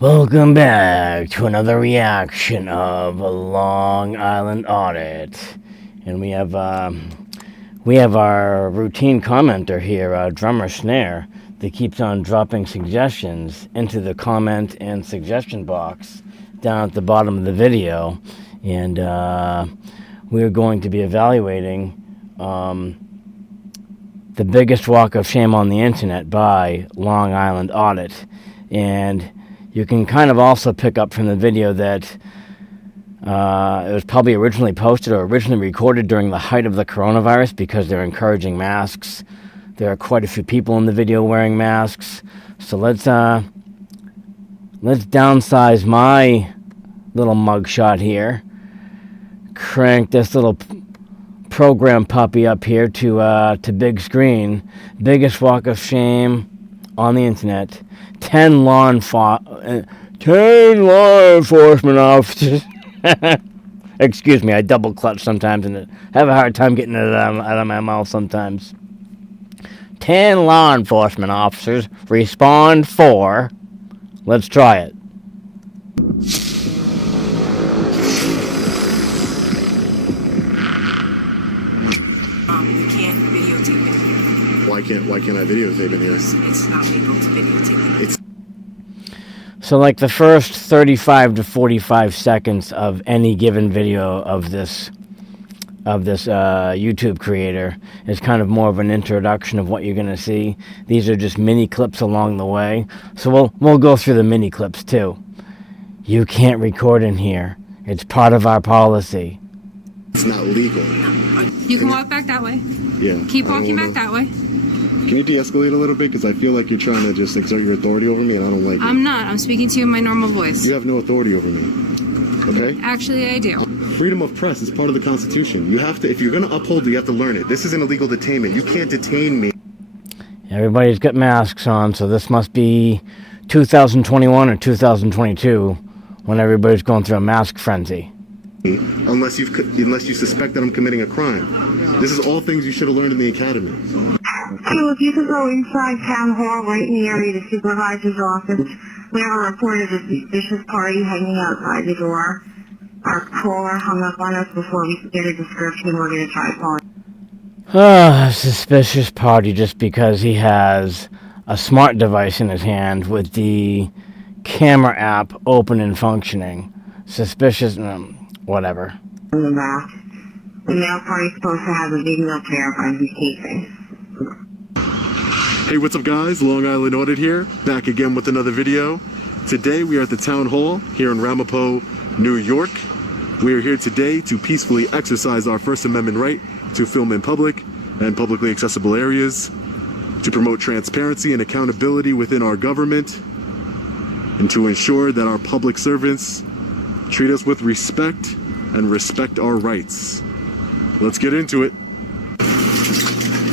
Welcome back to another reaction of a Long Island audit, and we have our routine commenter here, Drummer Snare, that keeps on dropping suggestions into the comment and suggestion box down at the bottom of the video, and we are going to be evaluating the biggest walk of shame on the internet by Long Island audit, and you can kind of also pick up from the video that it was probably originally posted or originally recorded during the height of the coronavirus because they're encouraging masks. There are quite a few people in the video wearing masks. So let's downsize my little mugshot here. Crank this little program puppy up here to big screen. Biggest walk of shame on the internet. 10 law enforcement officers. Excuse me, I double clutch sometimes and have a hard time getting it out of my mouth sometimes. 10 law enforcement officers respond for. Let's try it. You can't videotape it here. Why can't I videotape it here? It's not legal to videotape it. So like the first 35 to 45 seconds of any given video of this YouTube creator is kind of more of an introduction of what you're going to see. These are just mini clips along the way. So we'll go through the mini clips too. You can't record in here. It's part of our policy. It's not legal. You can walk back that way. Yeah. Keep walking back that way. Can you de-escalate a little bit? Because I feel like you're trying to just exert your authority over me, and I don't like it. I'm not. I'm speaking to you in my normal voice. You have no authority over me. Okay? Actually, I do. Freedom of press is part of the Constitution. You have to, if you're going to uphold it, you have to learn it. This is an illegal detainment. You can't detain me. Everybody's got masks on, so this must be 2021 or 2022 when everybody's going through a mask frenzy. Unless you suspect that I'm committing a crime. This is all things you should have learned in the academy. So if you could go inside town hall right in the area of the supervisor's office, we have a report of a suspicious party hanging outside the door. Our caller hung up on us before we could get a description. We're going to try calling. Suspicious party just because he has a smart device in his hand with the camera app open and functioning. Suspicious, whatever. The male party's supposed to have a video verifying his casing. Hey, what's up guys? Long Island Audit here, back again with another video. Today we are at the Town Hall here in Ramapo, New York. We are here today to peacefully exercise our First Amendment right to film in public and publicly accessible areas, to promote transparency and accountability within our government, and to ensure that our public servants treat us with respect and respect our rights. Let's get into it.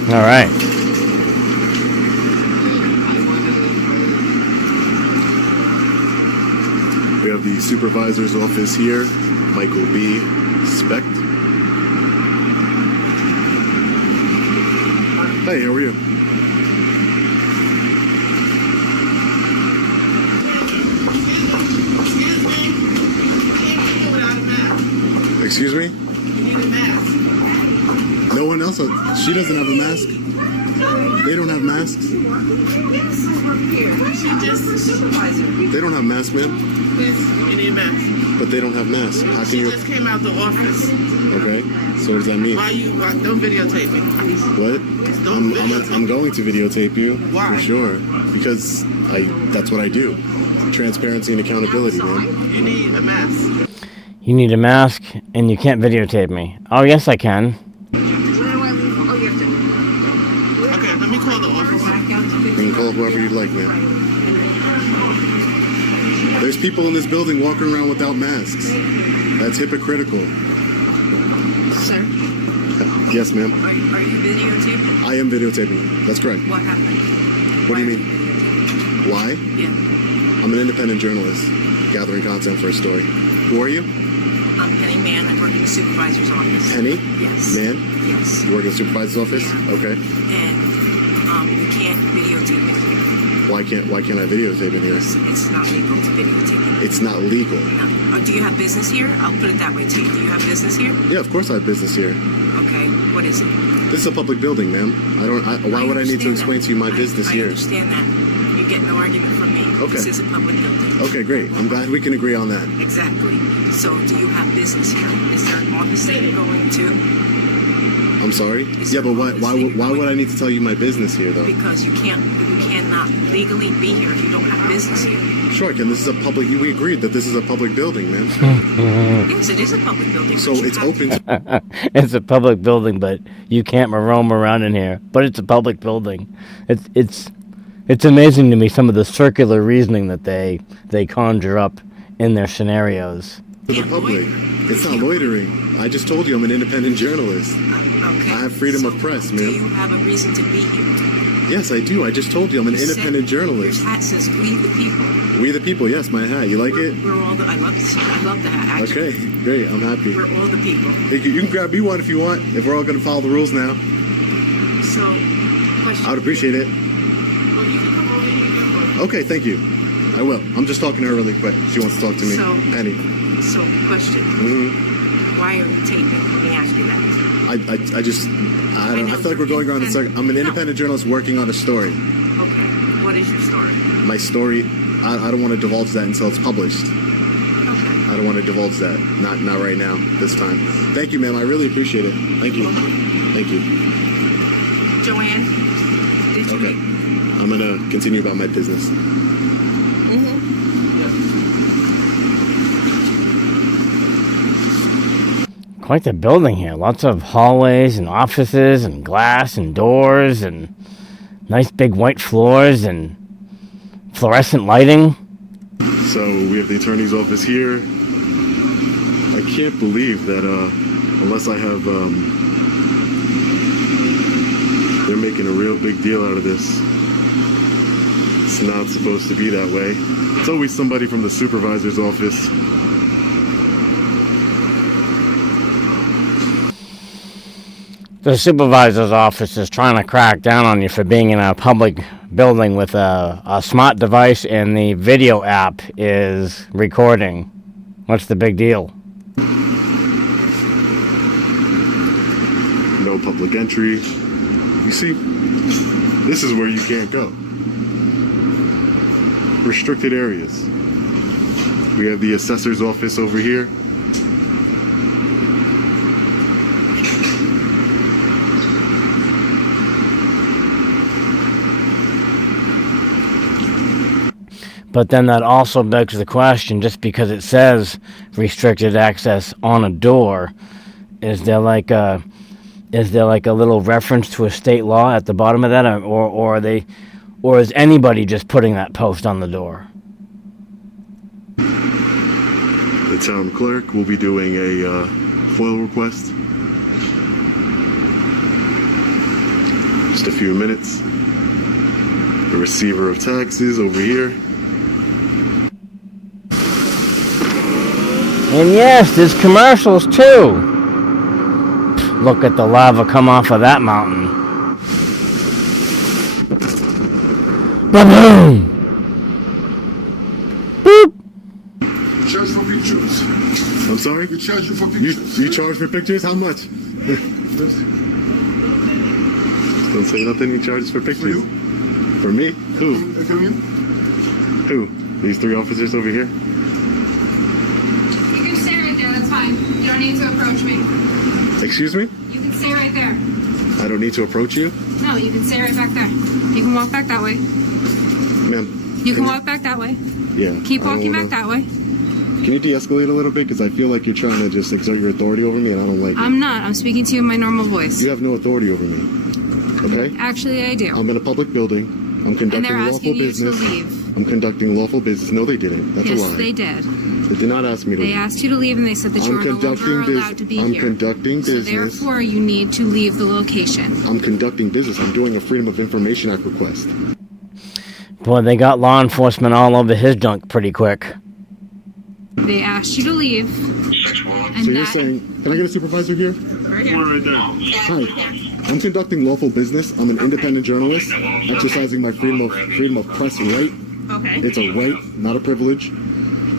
All right. We have the supervisor's office here, Michael B. Specht. Hey, how are you? Excuse me? You need a mask. No one else? She doesn't have a mask? They don't have masks? She's just the supervisor. They don't have masks, ma'am. You need a mask. But they don't have masks. How can She you? just came out the office. Okay. So what does that mean? Don't videotape me, please. What? Don't videotape. I'm going to videotape you. Why? For sure. Because that's what I do. Transparency and accountability, man. You need a mask. You need a mask, and you can't videotape me. Oh, yes, I can. Okay, let me call the office. You can call whoever you'd like, man. There's people in this building walking around without masks. That's hypocritical. Sir, Yes, ma'am. are you videotaping? I am videotaping. That's correct. What happened? What do you Why mean? are you Why? videotaping? Yeah. I'm an independent journalist, gathering content for a story. Who are you? I'm Penny Mann. I work in the supervisor's office. Penny? Yes. Man? Yes. You work in the supervisor's office? Yeah. Okay. And you can't videotape it here. Why can't I videotape in here? It's not legal to videotape. It's not legal. No. Oh, do you have business here? I'll put it that way to you. Do you have business here? Yeah, of course I have business here. Okay. What is it? This is a public building, ma'am. Why would I need to explain to you my business I here? understand that. You get no argument from me. Okay. This is a public building. Okay, great. I'm glad we can agree on that. Exactly. So, do you have business here? Is there an office that you're going to? I'm sorry? Yeah, but why would I need to tell you my business here, though? Because you cannot legally be here if you don't have business here. Sure I can. This is a public... We agreed that this is a public building, man. Yes, it is a public building. So it's open... It's a public building, but you can't roam around in here. But it's a public building. It's amazing to me some of the circular reasoning that they conjure up in their scenarios. to the public. It's not loitering. I just told you I'm an independent journalist. Okay. I have freedom of press, Do ma'am. you have a reason to be here? Yes, I do. I just told you I'm an You said independent journalist. Your hat says "We the People." We the people. Yes, my hat. You like it? We're all the. I love the hat. Actually. Okay, great. I'm happy. We're all the people. Thank you. You can grab me one if you want. If we're all going to follow the rules now, So, question. I would appreciate it. Okay, thank you. I will. I'm just talking to her really quick. She wants to talk to me. So- Penny. So, question. hmm Why are you taping? Let me ask you that. I don't know. I feel like we're going on a second. I'm an independent journalist working on a story. Okay. What is your story? My story, I don't want to divulge that until it's published. Okay. I don't want to divulge that. Not right now, this time. Thank you, ma'am. I really appreciate it. Thank you. Thank you. Joanne, did you Okay. meet? I'm going to continue about my business. Quite the building here. Lots of hallways and offices and glass and doors and nice big white floors and fluorescent lighting. So we have the attorney's office here. I can't believe that unless I have, they're making a real big deal out of this. It's not supposed to be that way. It's always somebody from the supervisor's office. The supervisor's office is trying to crack down on you for being in a public building with a smart device, and the video app is recording. What's the big deal? No public entry. You see, this is where you can't go. Restricted areas. We have the assessor's office over here. But then that also begs the question, just because it says restricted access on a door, is there like a little reference to a state law at the bottom of that, or is anybody just putting that post on the door? The town clerk will be doing a FOIL request. Just a few minutes. The receiver of taxes over here. And yes, there's commercials too. Look at the lava come off of that mountain. Ba-boom! Boop! Charge for pictures. I'm sorry? We charge you for pictures. You charge for pictures? How much? Don't say nothing. He charges for pictures. For me? Who? Come in. Who? These three officers over here? You can stay right there, that's fine. You don't need to approach me. Excuse me? You can stay right there. I don't need to approach you? No, you can stay right back there. You can walk back that way. Ma'am. You can walk back that way. Yeah. Keep I don't walking wanna- back that way. Can you de-escalate a little bit? Because I feel like you're trying to just exert your authority over me, and I don't like it. I'm not. I'm speaking to you in my normal voice. You have no authority over me. Okay? Actually, I do. I'm in a public building. I'm And conducting they're lawful asking you business. to leave. I'm conducting lawful business. No, they didn't. That's a Yes, lie. they did. They did not ask me to They leave. asked you to leave and they said that you I'm are no longer conducting allowed to be I'm here. conducting So business. therefore, you need to leave the location. I'm conducting business. I'm doing a Freedom of Information Act request. Boy, they got law enforcement all over his junk pretty quick. They asked you to leave. And So you're that, saying, can I get a supervisor here? Right there. Hi. I'm conducting lawful business. I'm an independent journalist, exercising my freedom of press right. Okay. It's a right, not a privilege.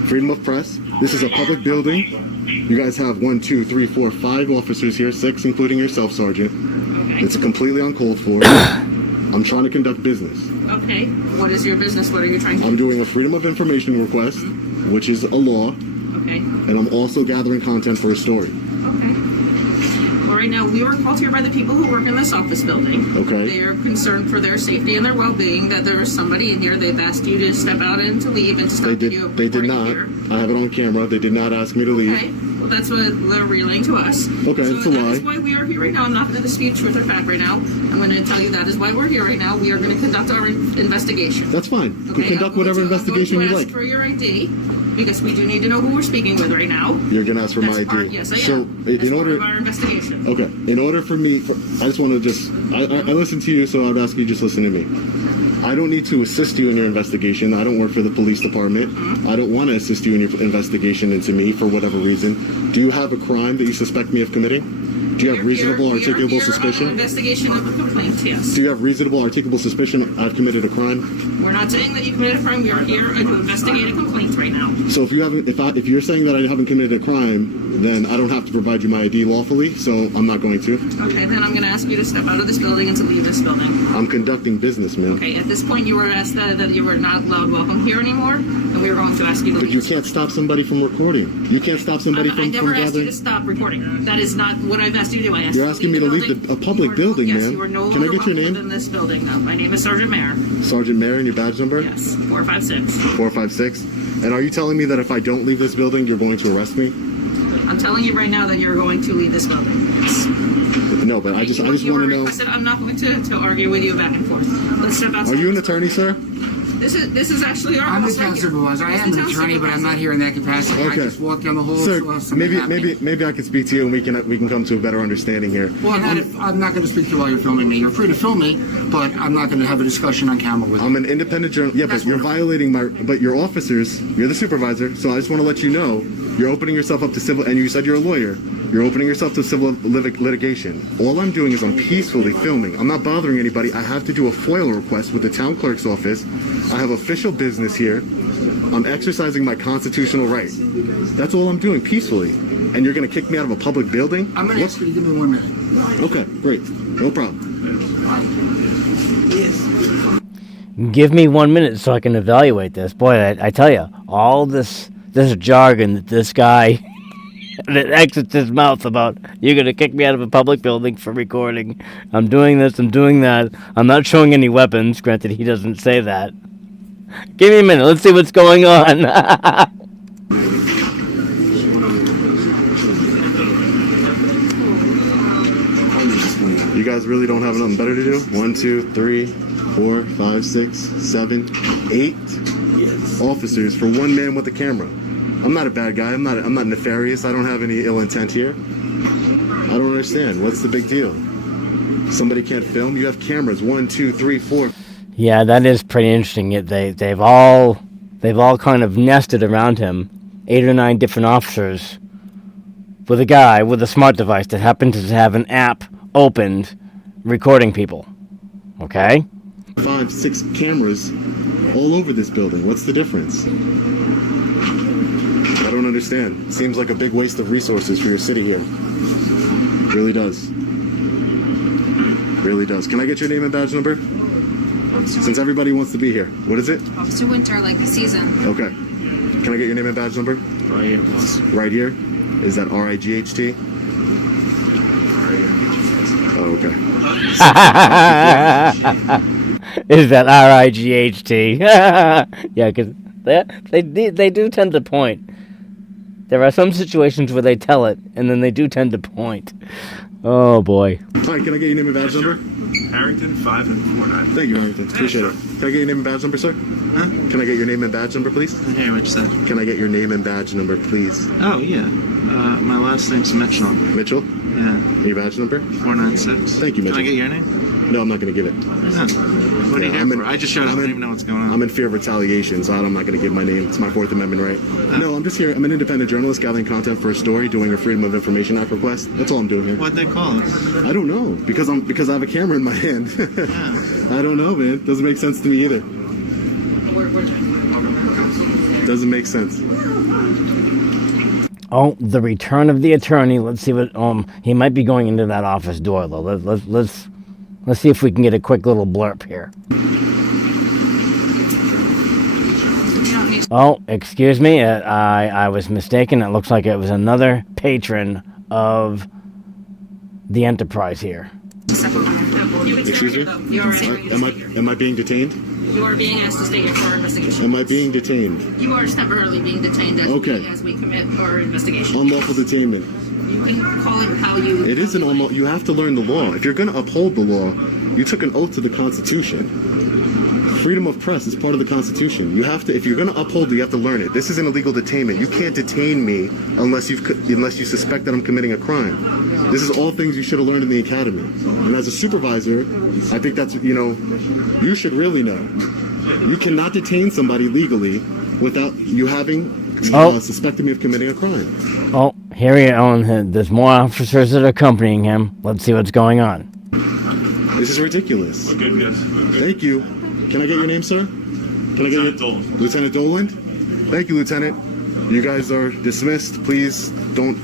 Freedom of press. This is a public building. You guys have 1, 2, 3, 4, 5 officers here, 6 including yourself, Sergeant. Okay. It's completely uncalled for. I'm trying to conduct business. Okay. What is your business? What are you trying to do? I'm doing a freedom of information request, which is a law, Okay. and I'm also gathering content for a story. Okay. Well, right now, we were called here by the people who work in this office building. Okay. They are concerned for their safety and their well-being, that there is somebody in here. They've asked you to step out and to leave and to stop video They did recording not. here. I have it on camera. They did not ask me to leave. Okay. Well, that's what they're relaying to us. Okay, so it's a that lie. is why we are here right now. I'm not going to dispute truth or fact right now. I'm going to tell you that is why we're here right now. We are going to conduct our investigation. That's fine. You Okay, conduct whatever investigation I'm you going to like. ask for your ID because we do need to know who we're speaking with right now. You're gonna ask for my That's part- ID. yes, I So am. That's in part order, of our investigation. okay, in order for me, I just want to just, I listen to you, so I'd ask you just listen to me. I don't need to assist you in your investigation. I don't work for the police department. I don't want to assist you in your investigation into me for whatever reason. Do you have a crime that you suspect me of committing? Do you have reasonable, We are articulable here on an suspicion? investigation of a complaint, yes. Do you have reasonable, articulable suspicion I've committed a crime? We're not saying that you committed a crime. We are here to investigate a complaint right now. So if you haven't, if you're saying that I haven't committed a crime, then I don't have to provide you my ID lawfully. So I'm not going to. Okay, then I'm going to ask you to step out of this building and to leave this building. I'm conducting business, man. Okay, at this point you were asked that you were not allowed welcome here anymore, and we were going to ask you to But leave. you can't stop somebody from recording. You can't stop somebody I from never asked you gathering. to stop recording. That is not what I've asked you to do. I asked You're you asking me to leave building. a public You are- building, yes, man. you are no Can I longer get your welcome name? in this building now. My name is Sergeant Mayer. Sergeant Mary, and your badge number? Yes, 456. 456. And are you telling me that if I don't leave this building, you're going to arrest me? I'm telling you right now that you're going to leave this building. Yes. No, but I just You want to know. requested- I'm not going to argue with you back and forth. Let's step outside. Are you an attorney, sir? This is actually our I'm the house right town here. supervisor. I This am is an town attorney, but I'm not supervisor. here in that capacity. Okay. I just walked down the hall. Sir, saw something happening. maybe I could speak to you, and we can come to a better understanding here. Well, I'm not going to speak to you while you're filming me. You're free to film me, but I'm not going to have a discussion on camera with you. I'm an independent journalist. Yeah, but That's you're wonderful. violating my. But your officers, you're the supervisor. So I just want to let you know, you're opening yourself up to civil. And you said you're a lawyer. You're opening yourself to civil litigation. All I'm doing is I'm peacefully filming. I'm not bothering anybody. I have to do a FOIL request with the town clerk's office. I have official business here. I'm exercising my constitutional right. That's all I'm doing, peacefully. And you're going to kick me out of a public building? I'm going to ask you to give me 1 minute. Okay, great. No problem. Give me 1 minute so I can evaluate this. Boy, I tell you, all this jargon that this guy that exits his mouth about, you're going to kick me out of a public building for recording. I'm doing this, I'm doing that. I'm not showing any weapons. Granted, he doesn't say that. Give me a minute. Let's see what's going on. You guys really don't have nothing better to do? 1, 2, 3, 4, 5, 6, 7, 8 officers for one man with a camera. I'm not a bad guy. I'm not nefarious. I don't have any ill intent here. I don't understand. What's the big deal? Somebody can't film? You have cameras. 1, 2, 3, 4. Yeah, that is pretty interesting. They've all kind of nested around him, 8 or 9 different officers, with a guy with a smart device that happens to have an app opened, recording people. Okay? 5, 6 cameras all over this building. What's the difference? I don't understand. Seems like a big waste of resources for your city here. Really does. Really does. Can I get your name and badge number? Since everybody wants to be here. What is it? Officer Winter, like the season. Okay. Can I get your name and badge number? Right here, boss. Right here? Is that RIGHT? Oh, okay. Is that RIGHT? Yeah, because they do tend to point. There are some situations where they tell it, and then they do tend to point. Oh, boy. All right, can I get your name and badge number? Harrington 5 and 49. Thank you, Harrington. Appreciate it. Can I get your name and badge number, sir? Huh? Can I get your name and badge number, please? Hey, what you said? Can I get your name and badge number, please? Oh, yeah. My last name's Mitchell. Mitchell? Yeah. And your badge number? 496. Thank you, Can I Mitchell. get your name? No, I'm not going to give it. What are you here for? I just showed up. I don't even know what's going on. I'm in fear of retaliation, so I'm not going to give my name. It's my Fourth Amendment right. No, I'm just here. I'm an independent journalist gathering content for a story, doing a Freedom of Information Act request. That's all I'm doing here. What'd they call us? I don't know because I have a camera in my hand. I don't know, man. Doesn't make sense to me either. Doesn't make sense. Oh, the return of the attorney. Let's see what he might be going into that office door though. Let's see if we can get a quick little blurb here. Oh, excuse me. I was mistaken. It looks like it was another patron of the Enterprise here. Excuse me? Am I being detained? You are being asked to stay here for our investigation. Am I being detained? You are temporarily being detained as we commit our investigation. Unlawful detainment. You can call it how you... It isn't unlawful. You have to learn the law. If you're going to uphold the law, you took an oath to the Constitution. Freedom of press is part of the Constitution. You have to, if you're going to uphold it, you have to learn it. This is an illegal detainment. You can't detain me unless you suspect that I'm committing a crime. This is all things you should have learned in the academy. And as a supervisor, I think that's, you should really know. You cannot detain somebody legally without you having suspecting me of committing a crime. Oh, here we go. There's more officers that are accompanying him. Let's see what's going on. This is ridiculous. We're good, guys. Thank you. Can I get your name, sir? Can I get Lieutenant Dolan. Lieutenant Dolan? Thank you, Lieutenant. You guys are dismissed. Please don't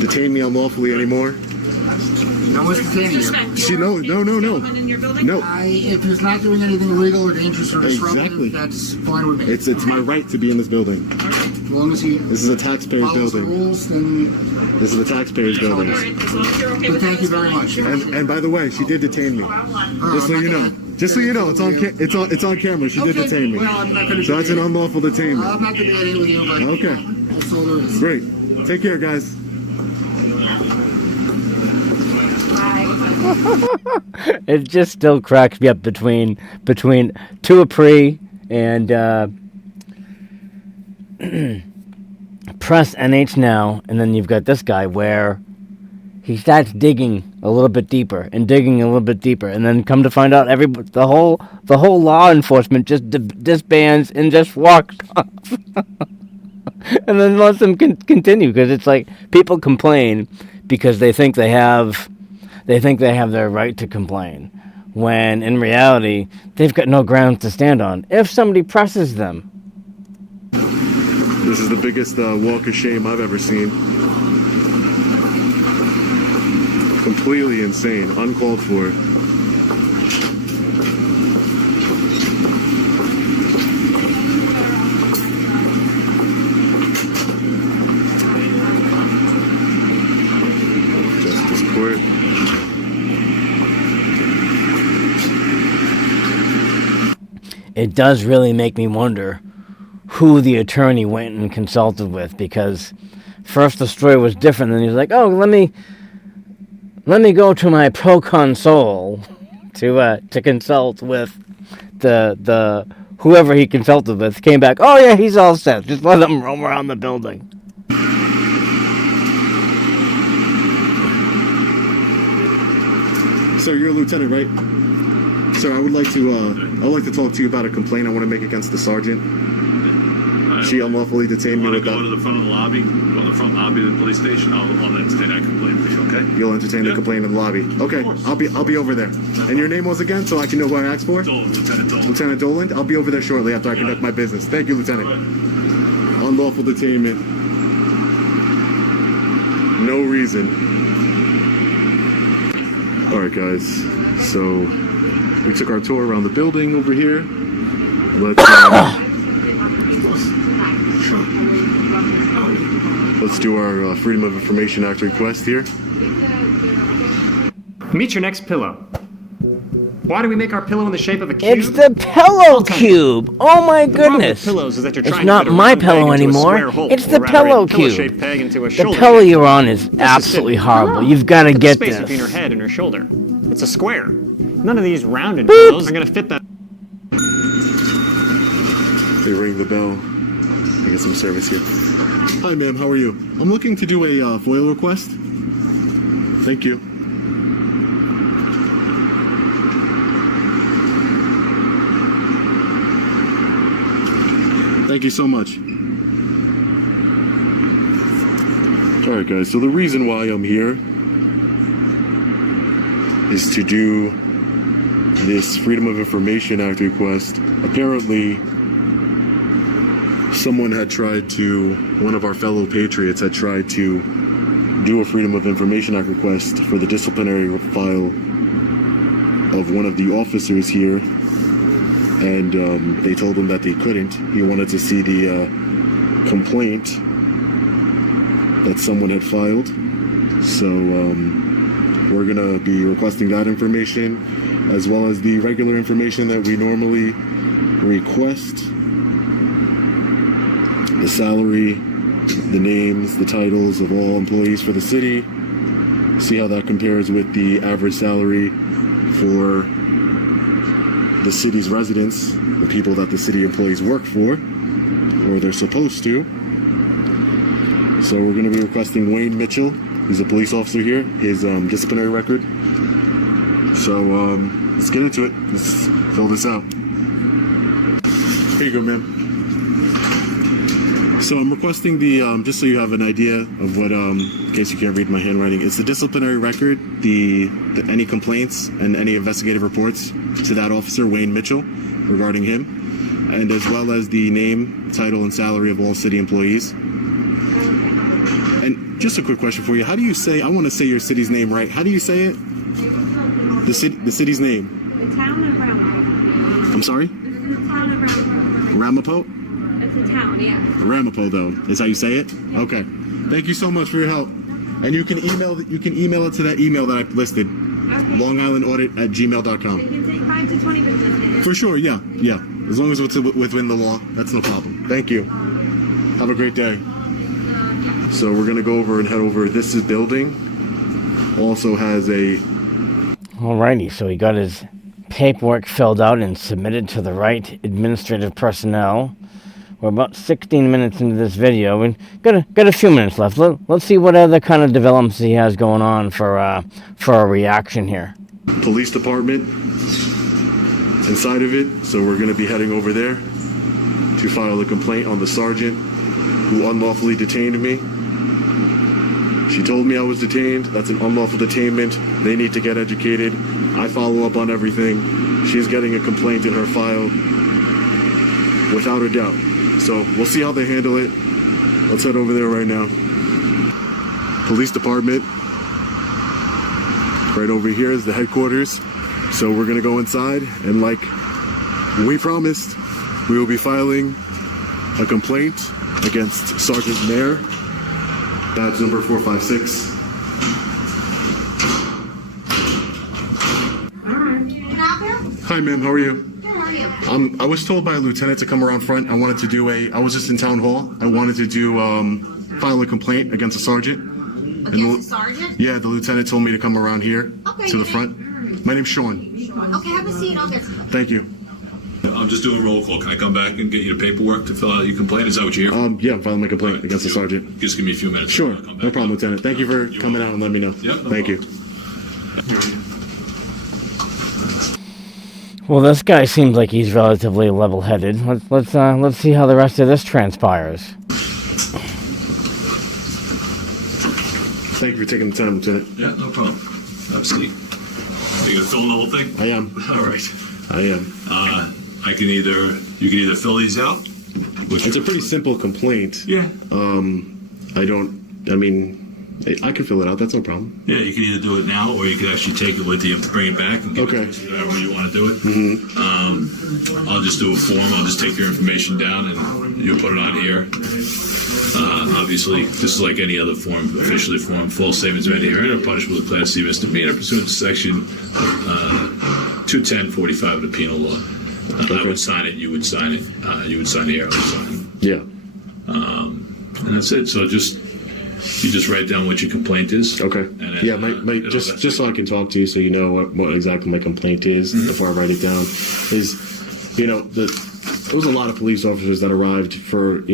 detain me unlawfully anymore. No one's detaining you. See, no. No. If he's not doing anything illegal or dangerous or disruptive, Exactly. that's fine with me. It's my right to be in this building. As long as he This is a taxpayer's follows the building. rules, then... This is a taxpayer's building. But thank you very much. And by the way, she did detain me. Just so you know. Just so you know, it's on camera. She did detain me. Well, I'm not going to So that's an unlawful I'm detainment. not debating with you, but... Okay. That's all there is. Great. Take care, guys. It just still cracks me up between Tuapri and Press NH Now, and then you've got this guy where he starts digging a little bit deeper and digging a little bit deeper, and then come to find out the whole law enforcement just disbands and just walks off, and then lets them continue because it's like people complain because they think they have their right to complain, when in reality they've got no grounds to stand on if somebody presses them. This is the biggest walk of shame I've ever seen. Completely insane, uncalled for. Justice Court. It does really make me wonder who the attorney went and consulted with, because first the story was different, and he was like, oh, let me go to my pro-console to consult with the whoever he consulted with. Came back, oh yeah, he's all set, just let him roam around the building. Sir, you're a lieutenant, right? Sir, I would like to talk to you about a complaint I want to make against the sergeant. She unlawfully detained me Want to with go that. to the front of the lobby? Go to the front lobby of the police station. I'll entertain that complaint for you, okay? You'll entertain the Yeah. complaint in the lobby. Okay, I'll be over there. And your name was again, so I can know who I asked for? Dolan, Lieutenant Dolan. Lieutenant Dolan? I'll be over there shortly after I conduct my business. Thank you, Lieutenant. Unlawful detainment. No reason. Alright, guys. So, we took our tour around the building over here. Let's do our Freedom of Information Act request here. Meet your next pillow. Why do we make our pillow in the shape of a cube? It's the pillow cube. Oh my The problem with goodness! pillows is that you're It's trying not to fit a my round peg pillow into a anymore. square hole, It's or the rather, pillow a pillow-shaped cube. peg into a The shoulder pillow shape. you're on is This absolutely is horrible. You've got to Look at get the space between her this. head and her shoulder. It's a square. None of these rounded pillows are going to fit that. They ring the bell. I get some service here. Hi, ma'am. How are you? I'm looking to do a FOIL request. Thank you. Thank you so much. All right, guys, so the reason why I'm here is to do this Freedom of Information Act request. Apparently, someone had tried to, one of our fellow patriots had tried to do a Freedom of Information Act request for the disciplinary file of one of the officers here, and they told him that they couldn't. He wanted to see the complaint that someone had filed. So we're gonna be requesting that information, as well as the regular information that we normally request: the salary, the names, the titles of all employees for the city, see how that compares with the average salary for the city's residents, the people that the city employees work for, or they're supposed to. So we're going to be requesting Wayne Mitchell, who's a police officer here, his disciplinary record. So let's get into it. Let's fill this out. Here you go, ma'am. So I'm requesting the, just so you have an idea of what, in case you can't read my handwriting, it's the disciplinary record, the any complaints and any investigative reports to that officer, Wayne Mitchell, regarding him, and as well as the name, title, and salary of all city employees. And just a quick question for you. How do you say, I want to say your city's name right. How do you say it? The city's name. The town of Ramapo. I'm sorry? The town of Ramapo. Ramapo? It's a town, yeah. Ramapo, though, is how you say it? Okay. Thank you so much for your help. And you can email it to that email that I listed. Okay. longislandaudit@gmail.com. It can take 5 to 20 business days. For sure, yeah. As long as it's within the law, that's no problem. Thank you. Have a great day. So we're gonna go over and head over. This building also has a. Alrighty, so he got his paperwork filled out and submitted to the right administrative personnel. We're about 16 minutes into this video. We've got a few minutes left. Let's see what other kind of developments he has going on for a reaction here. Police department inside of it, so we're going to be heading over there to file a complaint on the sergeant who unlawfully detained me. She told me I was detained. That's an unlawful detainment. They need to get educated. I follow up on everything. She's getting a complaint in her file without a doubt. So we'll see how they handle it. Let's head over there right now. Police department. Right over here is the headquarters. So we're gonna go inside, and like we promised, we will be filing a complaint against Sergeant Mayer, badge number 456. Hi, ma'am. How are you? I was told by a lieutenant to come around front. I wanted to do I was just in town hall. I wanted to file a complaint against a sergeant. Against a sergeant? Yeah, the lieutenant told me to come around here to the front. My name's Sean. Okay, have a seat. I'll get stuff. Thank you. I'm just doing roll call. Can I come back and get you the paperwork to fill out your complaint? Is that what you're here for? Yeah, I'm filing my complaint against the sergeant. Just give me a few minutes. Sure, no problem, Lieutenant. Thank you for coming out and letting me know. Yep, no Thank you. Well, this guy seems like he's relatively level-headed. Let's see how the rest of this transpires. Thank you for taking the time, Lieutenant. Yeah, no problem. Have a seat. Are you gonna film the whole thing? I am. All right. I am. You can either fill these out. It's a pretty simple complaint. Yeah. I can fill it out. That's no problem. Yeah, you can either do it now, or you can actually take it with you and bring it back and give it to us, however you want to do it. Mm-hmm. I'll just do a form. I'll just take your information down and you'll put it on here. Obviously, this is like any other form, officially form. False statements made here and are punishable with Class C misdemeanor pursuant to Section 210.45 of the Penal Law. I would sign it. You would sign it. You would sign the arrow. Sign. Yeah. And that's it. So you just write down what your complaint is. Okay. And then, just so I can talk to you, so you know what exactly my complaint is before I write it down. Is there was a lot of police officers that arrived for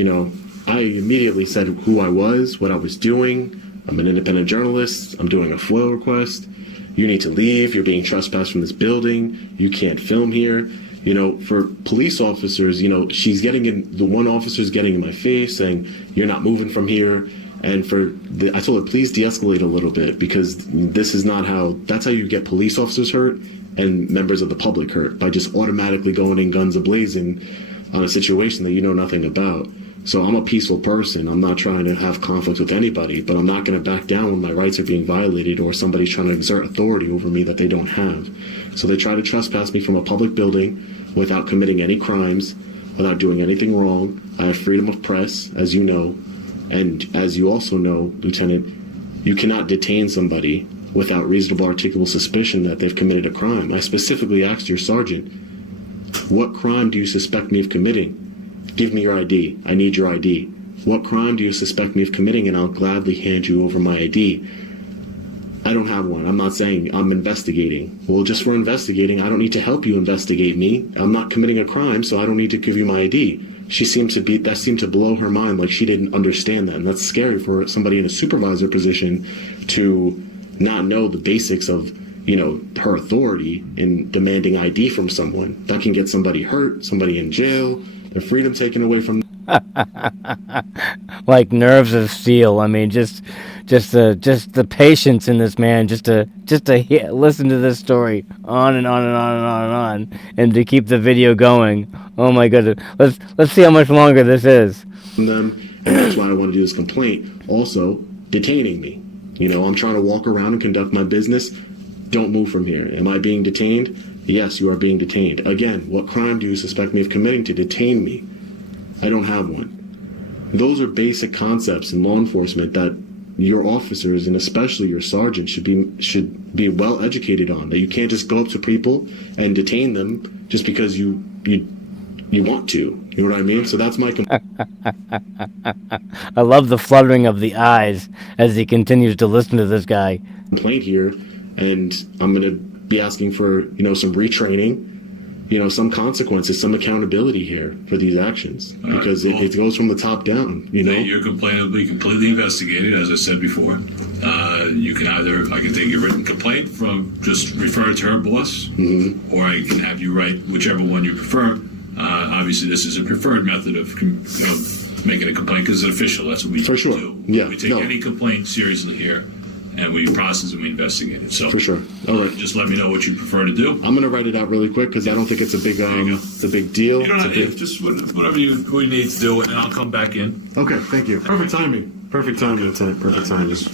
I immediately said who I was, what I was doing. I'm an independent journalist. I'm doing a FOIL request. You need to leave. You're being trespassed from this building. You can't film here. For police officers, the one officer's getting in my face saying, "You're not moving from here." And I told her, please de-escalate a little bit, because that's how you get police officers hurt and members of the public hurt, by just automatically going in guns a-blazing on a situation that you know nothing about. So I'm a peaceful person. I'm not trying to have conflict with anybody, but I'm not going to back down when my rights are being violated or somebody's trying to exert authority over me that they don't have. So they try to trespass me from a public building without committing any crimes, without doing anything wrong. I have freedom of press, as you know. And as you also know, Lieutenant, you cannot detain somebody without reasonable articulable suspicion that they've committed a crime. I specifically asked your sergeant, what crime do you suspect me of committing? Give me your ID. I need your ID. What crime do you suspect me of committing? And I'll gladly hand you over my ID. I don't have one. I'm not saying I'm investigating. Well, just for investigating, I don't need to help you investigate me. I'm not committing a crime, so I don't need to give you my ID. That seemed to blow her mind, like she didn't understand that. And that's scary for somebody in a supervisor position to not know the basics of, her authority in demanding ID from someone. That can get somebody hurt, somebody in jail, their freedom taken away from them. Like nerves of steel. I mean, just the patience in this man, just to listen to this story on and on and on and on and on, and to keep the video going. Oh my goodness, let's see how much longer this is. And that's why I want to do this complaint. Also, detaining me. I'm trying to walk around and conduct my business. Don't move from here. Am I being detained? Yes, you are being detained. Again, what crime do you suspect me of committing to detain me? I don't have one. Those are basic concepts in law enforcement that your officers, and especially your sergeant, should be well educated on. That you can't just go up to people and detain them just because you want to. You know what I mean? So that's my I love the fluttering of the eyes as he continues to listen to this guy. Complaint here, and I'm going to be asking for some retraining, some consequences, some accountability here for these actions, because it goes from the top down. Your complaint will be completely investigated, as I said before. I can take your written complaint just refer it to her boss, or I can have you write whichever one you prefer. Obviously, this is a preferred method of making a complaint because it's official. That's what we do. Yeah, we take any complaint seriously here, and we process and we investigate it. So for sure. All right. Just let me know what you prefer to do. I'm going to write it out really quick because I don't think it's a big deal. You don't have to, just whatever you need to do, and I'll come back in. Okay, thank you. Perfect timing. Perfect timing, Lieutenant. Perfect timing. This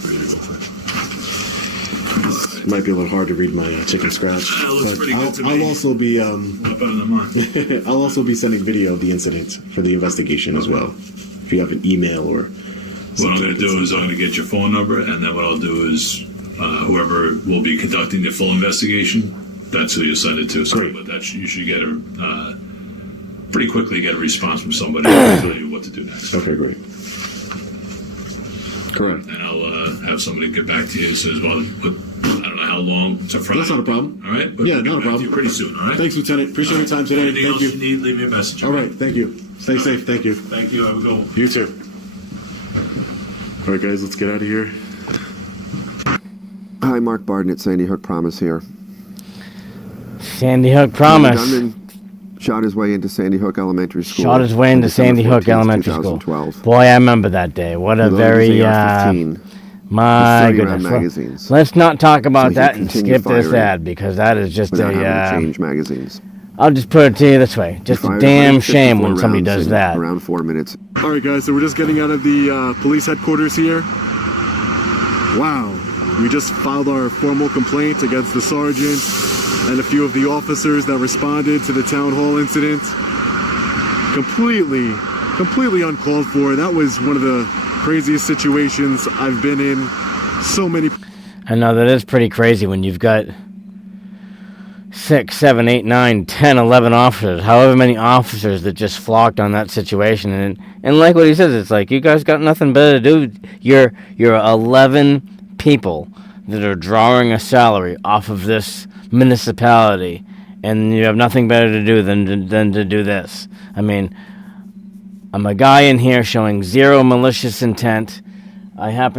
might be a little hard to read my chicken scratch. That looks pretty good to me. I'll also be Not better than mine. I'll also be sending video of the incident for the investigation as well. If you have an email or what I'm going to do is I'm going to get your phone number, and then what I'll do is whoever will be conducting the full investigation, that's who you send it to. So, great. But you should get pretty quickly get a response from somebody to tell you what to do next. Okay, great. Correct. And I'll have somebody get back to you as soon as well. I don't know how long. It's a Friday. That's not a problem. All right? But Yeah, we'll get not a back to problem. you pretty soon, all right? Thanks, Lieutenant. Appreciate your time today. Anything Thank else you. you need, leave me a message. All right, thank you. Stay safe. Thank you. Thank you. Have a good one. You too. All right, guys, let's get out of here. Hi, Mark Barden at Sandy Hook Promise here. Sandy Hook Promise. The gunman shot his way into Sandy Hook Elementary School. Shot his way into Sandy Hook Elementary School. Boy, I remember that day. What a very, my goodness. Let's not talk about that and skip this ad, because that is just change magazines. I'll just put it to you this way. Just a damn shame when somebody does that. Around 4 minutes. All right, guys, so we're just getting out of the police headquarters here. Wow. We just filed our formal complaint against the sergeant and a few of the officers that responded to the town hall incident. Completely uncalled for. That was one of the craziest situations I've been in. So many. I know that is pretty crazy when you've got 6, 7, 8, 9, 10, 11 officers, however many officers that just flocked on that situation. And like what he says, it's like, you guys got nothing better to do. You're 11 people that are drawing a salary off of this municipality, and you have nothing better to do than to do this. I mean, I'm a guy in here showing zero malicious intent. I have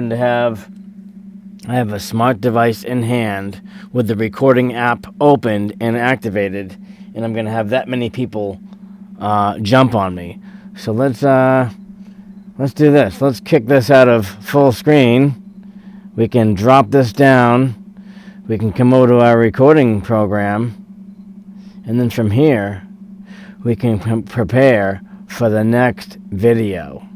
a smart device in hand with the recording app opened and activated, and I'm going to have that many people jump on me. So let's do this. Let's kick this out of full screen. We can drop this down. We can come over to our recording program, and then from here we can prepare for the next video.